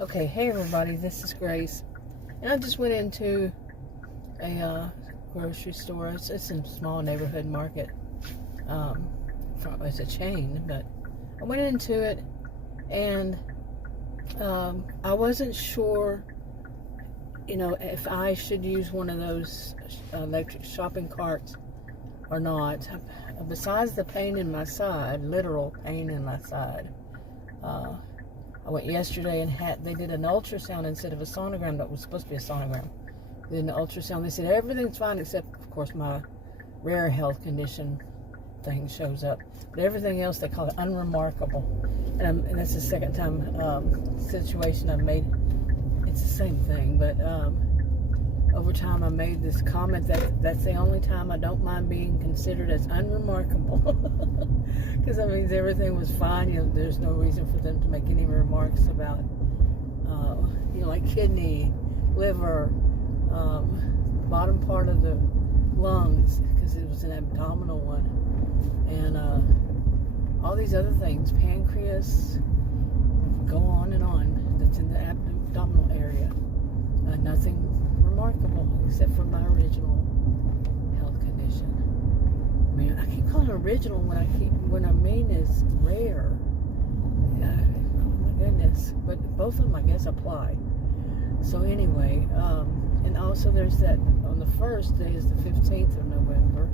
Okay, hey everybody, this is Grace, and I just went into a grocery store. It's a small neighborhood market. It's a chain, but I went into it, and I wasn't sure, if I should use one of those electric shopping carts or not. Besides the pain in my side, literal pain in my side, I went yesterday and they did an ultrasound instead of a sonogram that was supposed to be a sonogram. They did an ultrasound. They said everything's fine except, of course, my rare health condition thing shows up. But everything else, they call it unremarkable. And that's the second time situation I've made. It's the same thing, but over time I made this comment that's the only time I don't mind being considered as unremarkable. Because that means everything was fine. There's no reason for them to make any remarks about, like kidney, liver, bottom part of the lungs, because it was an abdominal one, and all these other things, pancreas, go on and on, that's in the abdominal area. Nothing remarkable except for my original health condition. I mean, I keep calling it original when I mean is rare. Yeah, oh my goodness. But both of them, I guess, apply. So anyway, and also there's that, on the first day is the 15th of November.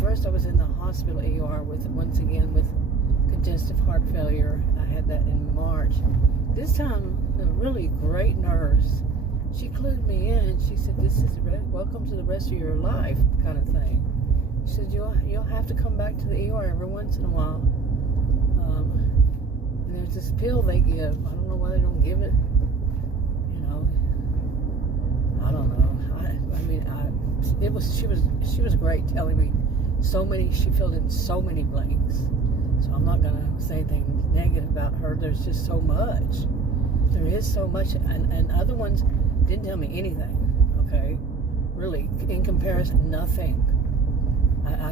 First I was in the hospital ER once again with congestive heart failure. I had that in March. This time, the really great nurse, she clued me in. She said, "This is welcome to the rest of your life," kind of thing. She said, "You'll have to come back to the ER every once in a while. And there's this pill they give. I don't know why they don't give it. I don't know. She was great telling me so many. She filled in so many blanks. So I'm not gonna say anything negative about her. There's just so much. There is so much, and other ones didn't tell me anything. Okay, really, in comparison, nothing.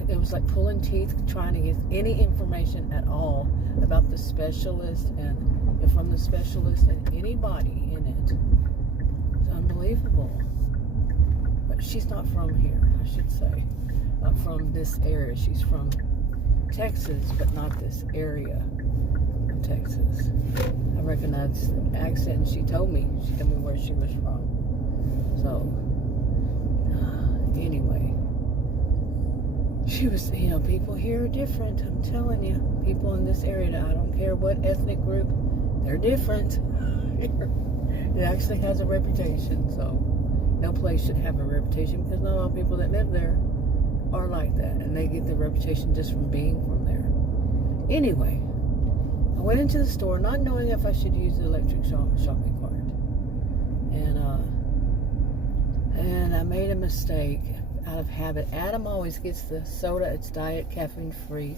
It was like pulling teeth trying to get any information at all about the specialist and from the specialist and anybody in it. It's unbelievable. But she's not from here, I should say. Not from this area. She's from Texas, but not this area of Texas. I recognized the accent, and she told me where she was from. So, anyway. She was, people here are different. I'm telling you, people in this area, I don't care what ethnic group, they're different. It actually has a reputation, so no place should have a reputation, because not all people that live there are like that, and they get the reputation just from being from there. Anyway, I went into the store not knowing if I should use the electric shopping cart, and I made a mistake. Out of habit. Adam always gets the soda. It's diet, caffeine-free,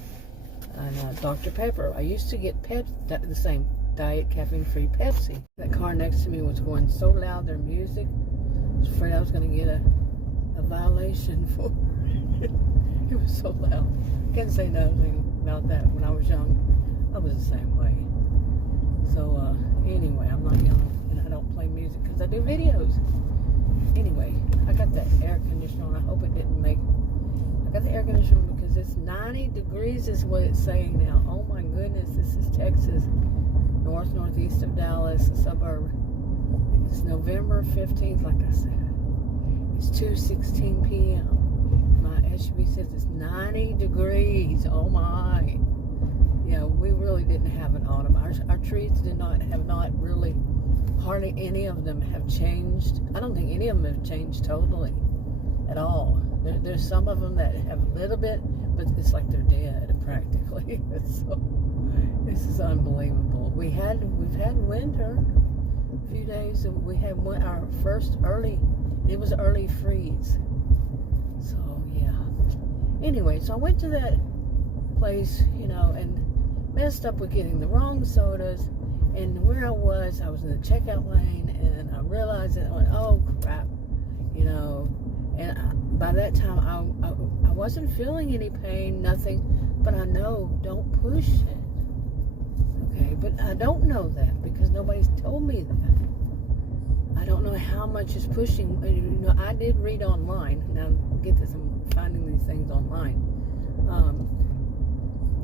and Dr. Pepper. I used to get the same diet, caffeine-free Pepsi. That car next to me was going so loud, their music. I was afraid I was going to get a violation for it. It was so loud. Can't say nothing about that. When I was young, I was the same way. So anyway, I'm not young, and I don't play music because I do videos. Anyway, I got that air conditioner on. I hope it didn't I got the air conditioner on because it's 90 degrees is what it's saying now. Oh my goodness, this is Texas, northeast of Dallas, a suburb. It's November 15th, like I said. It's 2:16 p.m. My SUV says it's 90 degrees. Oh my. Yeah, we really didn't have an autumn. Our trees have not really, hardly any of them have changed. I don't think any of them have changed totally at all. There's some of them that have a little bit, but it's like they're dead practically. So this is unbelievable. We've had winter. A few days we had our first early freeze. So yeah. Anyway, so I went to that place, and messed up with getting the wrong sodas. And where I was in the checkout lane, and I realized it. I went, oh crap, And by that time, I wasn't feeling any pain, nothing. But I know, don't push it. Okay, okay, but I don't know that because nobody's told me that. I don't know how much is pushing. You know, I did read online. Now, get this, I'm finding these things online.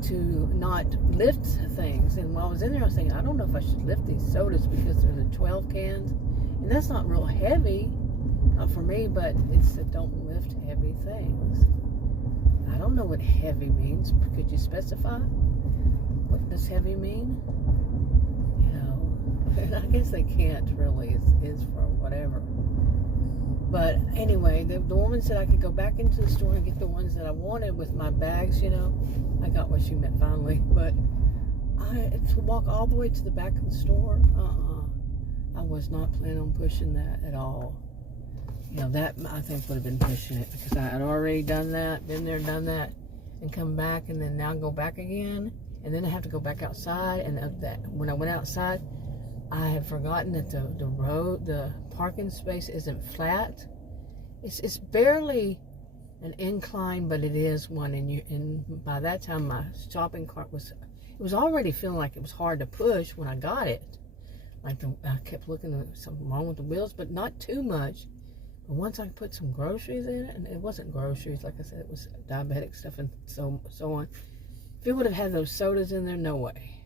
To not lift things. And while I was in there, I was thinking, I don't know if I should lift these sodas because they're the 12 cans. And that's not real heavy for me, but it said don't lift heavy things. I don't know what heavy means. Could you specify? What does heavy mean? You know, I guess they can't really. It's for whatever. But anyway, the woman said I could go back into the store and get the ones that I wanted with my bags, you know. I got what she meant finally. But to walk all the way to the back of the store, I was not planning on pushing that at all. You know, that I think would have been pushing it because I had already done that, been there, done that, and come back and then now go back again. And then I have to go back outside. And when I went outside, I had forgotten that the parking space isn't flat. It's barely an incline, but it is one. And by that time, my shopping cart was already feeling like it was hard to push when I got it. Like I kept looking at something wrong with the wheels, but not too much. But once I put some groceries in it, and it wasn't groceries, like I said, it was diabetic stuff and so on. If it would have had those sodas in there, no way.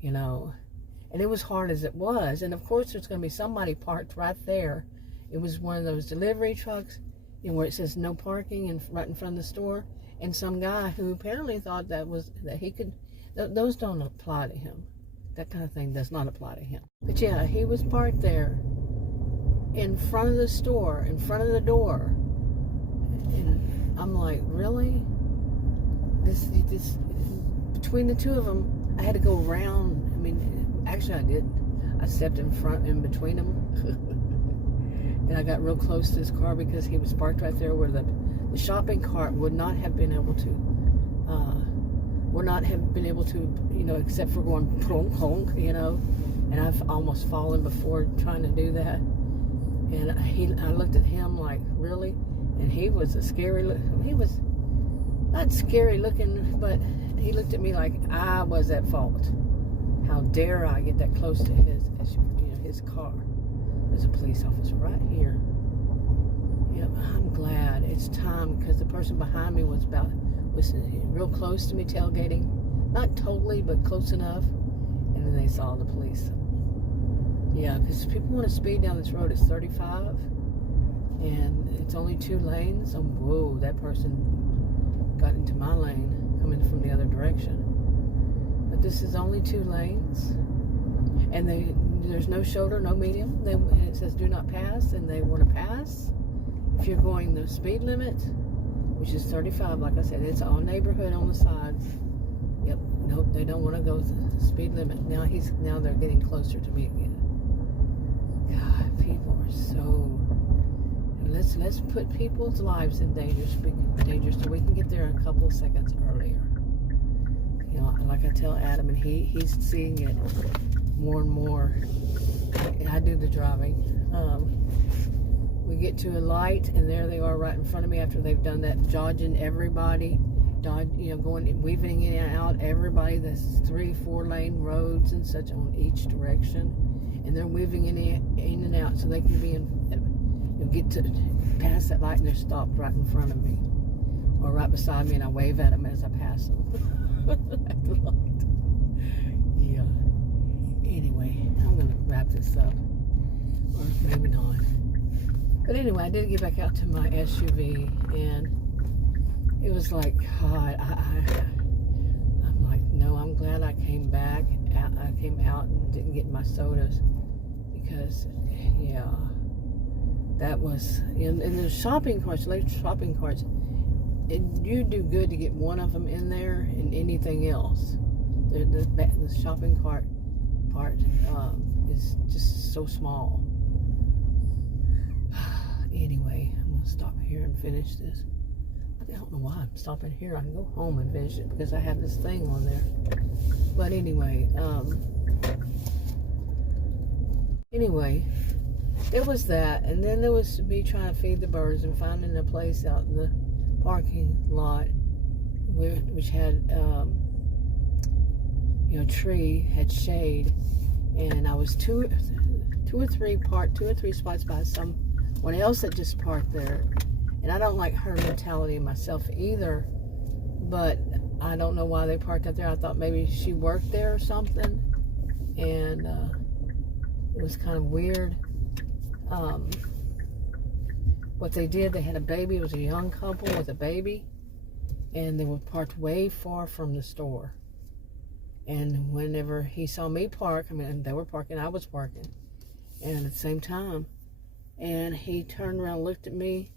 You know. And it was hard as it was. And of course, there's going to be somebody parked right there. It was one of those delivery trucks, you know, where it says no parking right in front of the store. And some guy who apparently thought that he could, those don't apply to him. That kind of thing does not apply to him. But yeah, he was parked there in front of the store, in front of the door. And I'm like, really? This between the two of them, I had to go around. I mean, actually, I didn't. I stepped in between them. And I got real close to his car because he was parked right there where the shopping cart would not have been able to, you know, except for going plonk, plonk, you know. And I've almost fallen before trying to do that. And I looked at him like, really? And he was he was not scary looking, but he looked at me like I was at fault. How dare I get that close to his car? There's a police officer right here. Yep, I'm glad it's time because the person behind me was real close to me tailgating. Not totally, but close enough. And then they saw the police. Yeah, because people want to speed down this road. It's 35. And it's only 2 lanes. So, whoa, that person got into my lane coming from the other direction. But this is only 2 lanes. And there's no shoulder, no medium. And it says do not pass, and they want to pass. If you're going the speed limit, which is 35, like I said, it's all neighborhood on the sides. Yep, nope, they don't want to go the speed limit. Now they're getting closer to me again. God, people are so. Let's put people's lives in danger so we can get there a couple of seconds earlier. You know, like I tell Adam, and he's seeing it more and more. I do the driving. We get to a light, and there they are right in front of me after they've done that, dodging everybody, going weaving in and out everybody. That's 3-4 lane roads and such on each direction, and they're weaving in and out so they can be get to pass that light, and they're stopped right in front of me or right beside me, and I wave at them as I pass them. At the light. Yeah. Anyway, I'm gonna wrap this up, or maybe not. But anyway, I did get back out to my SUV, and it was like, God, I'm like, no, I'm glad I came back. I came out and didn't get my sodas because, yeah, that was in the shopping carts, electric shopping carts. You do good to get one of them in there and anything else. The shopping cart part is just so small. Anyway, I'm going to stop here and finish this. I don't know why I'm stopping here. I can go home and finish it because I have this thing on there. But anyway, it was that. And then there was me trying to feed the birds and finding a place out in the parking lot which had tree had shade, and I was two or three spots by someone else that just parked there. And I don't like herd mentality myself either, but I don't know why they parked out there. I thought maybe she worked there or something, and it was kind of weird. What they did, they had a baby. It was a young couple with a baby, and they were parked way far from the store. And whenever he saw me park, I mean, they were parking, I was parking, and at the same time, and he turned around, looked at me,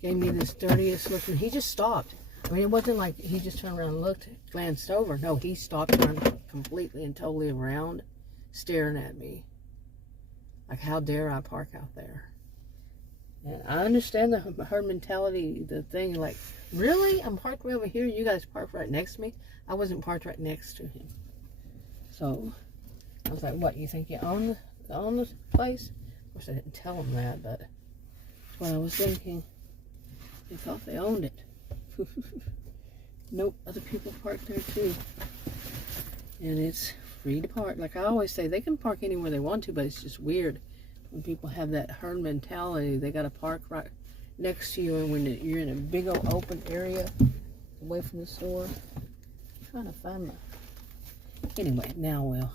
gave me this dirtiest look, and he just stopped. I mean, it wasn't like he just turned around and looked, glanced over. No, he stopped, turned completely and totally around, staring at me. Like, how dare I park out there? And I understand the herd mentality, the thing, like, really? I'm parked way over here, you guys parked right next to me? I wasn't parked right next to him. So, I was like, what, you think you own the place? Of course, I didn't tell him that, but that's what I was thinking. They thought they owned it. Nope, other people park there too. And it's free to park. Like I always say, they can park anywhere they want to, but it's just weird when people have that herd mentality. They got to park right next to you, and when you're in a big old open area away from the store. I'm trying to find my... Anyway, now we'll